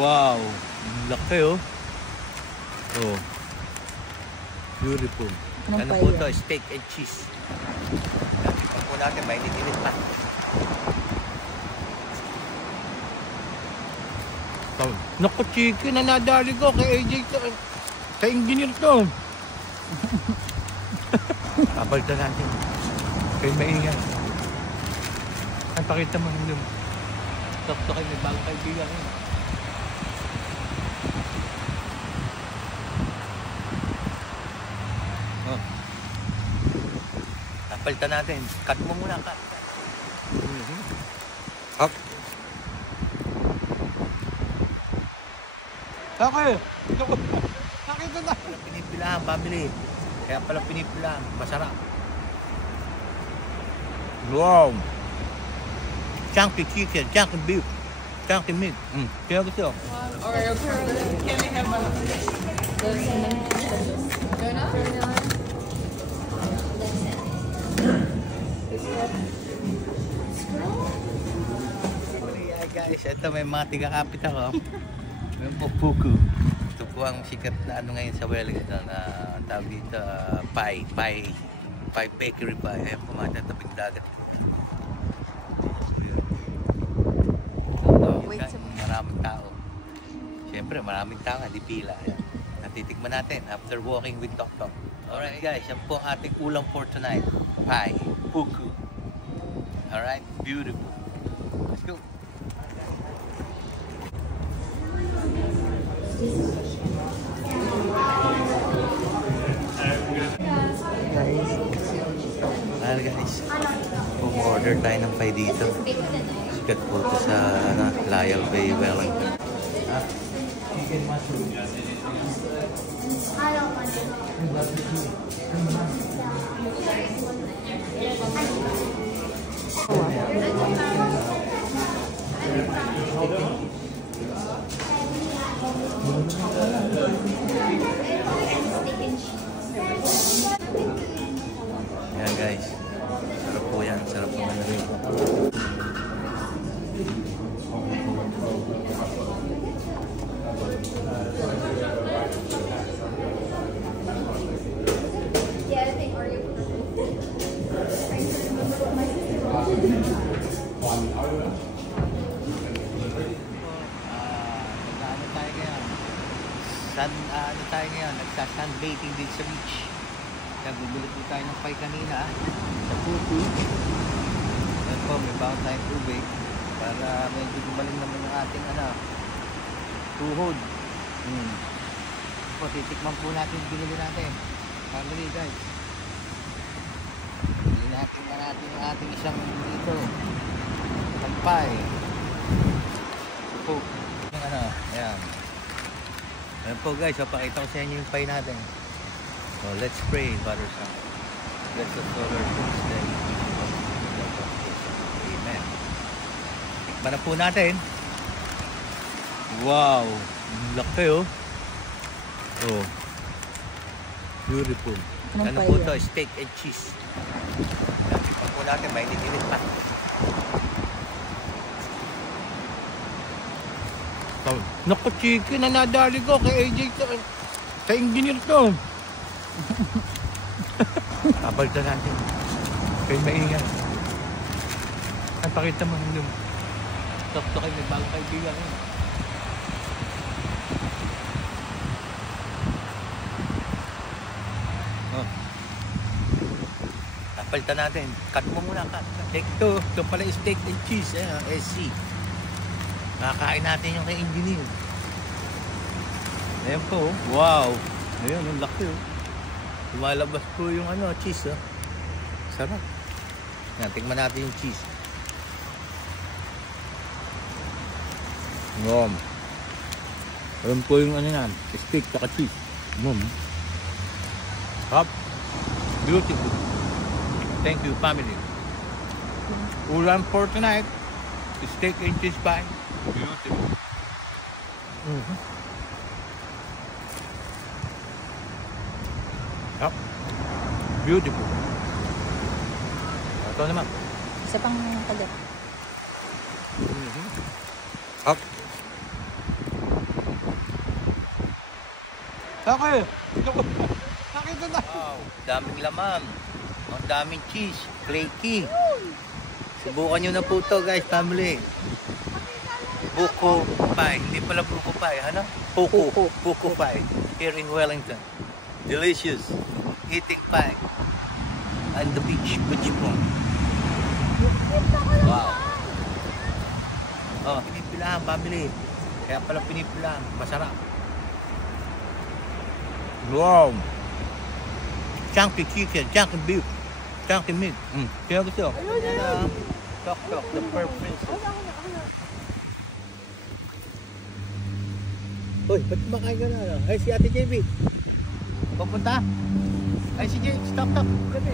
Wow! Laki oh. Oh. Beautiful. Ano po ito? Steak and cheese. Natikman po natin. Mainit-init pa. Naku, chicken na nadali ko kay AJ to. Sa engineer to. Kabalta natin. Kaya maingay. Ang pakita mo yung tok-tok ay may bagong kaibigan yun. Oh. Kapalta natin. Cut mo muna, cut. Up. Okay. Nakita na. Pinipilahan, family. Kaya pala pinipilahan. Masarap. Wow. Chunky chicken, chunky beef, chunky meat. Kaya gusto. Oreo curly. Can I have one of this? Hey guys, ito may mga tiga-kapit ako. May pupuku. Ito po ang sikat na ano ngayon sa Wellington. Ang tawag dito, pie bakery pie. Ayan po mga tatabing dagat. Maraming tao. Siyempre, maraming tao, di pila. Natitikman natin after walking with Tok Tok. Alright guys, yan po ang ating ulam for tonight. Pie, puku. Alright, beautiful. Let's go. Guys, order tayo ng pie dito. Sikat po ito sa Lyall Bay, Wellington. Chicken mushroom. Yan guys. Sarap po yan. Sarap po na rin. Ano tayo ngayon? Nagsa-sunbathing din sa beach. Nagbubulot po tayo ng pie kanina sa pupu. Yan po, may bawang tayong tubig para medyo gumaling naman yung ating tuhod. Po, titikman po natin yung binili natin. Family guys. Binili natin yung ating isang dito. Isang pie. Pupu. Yung ayan. Ayan po guys, pakita ko sa inyo yung pie natin. So let's pray, Father Son. Bless us, O Lord, for this day. Amen. Tikman na po natin. Wow! Laki oh. Oh. Beautiful. Ano po ito? Steak and cheese. Tikman po natin, mainit-init pa. Naku, chicken na nadali ko kay AJ to. Sa engineer to. Kabalta natin. Kaya maingay. Ang pakita mo yung tok-tok ay may bagong kaibigan yun. Oh. Kapalta natin. Cut mo muna, cut. Ito pala yung steak and cheese. SC. Nakakain natin yung kay engineer. Ayan po. Wow. Ayan, ang laki oh. Lumalabas po yung cheese oh. Sarap. Tingnan natin yung cheese. Ayan po yung yan. Steak at cheese. Top. Beautiful. Thank you, family. Ulam for tonight. Steak and cheese pie. Beautiful. Yep. Beautiful. Ito naman. Isa pang kagat. Up. Okay. Nakita na. Wow, daming laman. Ang daming cheese. Flaky. Subukan nyo na po to guys, family. Buko pie. Hindi pala buko pie, ano? Buko pie. Here in Wellington. Delicious. Eating pie. And the beach po. Wow. Oh, pinipilahan, family. Kaya pala pinipilahan. Masarap. Wow. Chunky chicken, chunky beef, chunky meat. Kaya gusto. Tok, the pearl princess. Uy, ba't kumakain ka na? Ay, si Ate JB. Papunta? Ay, si JB, stop. JB.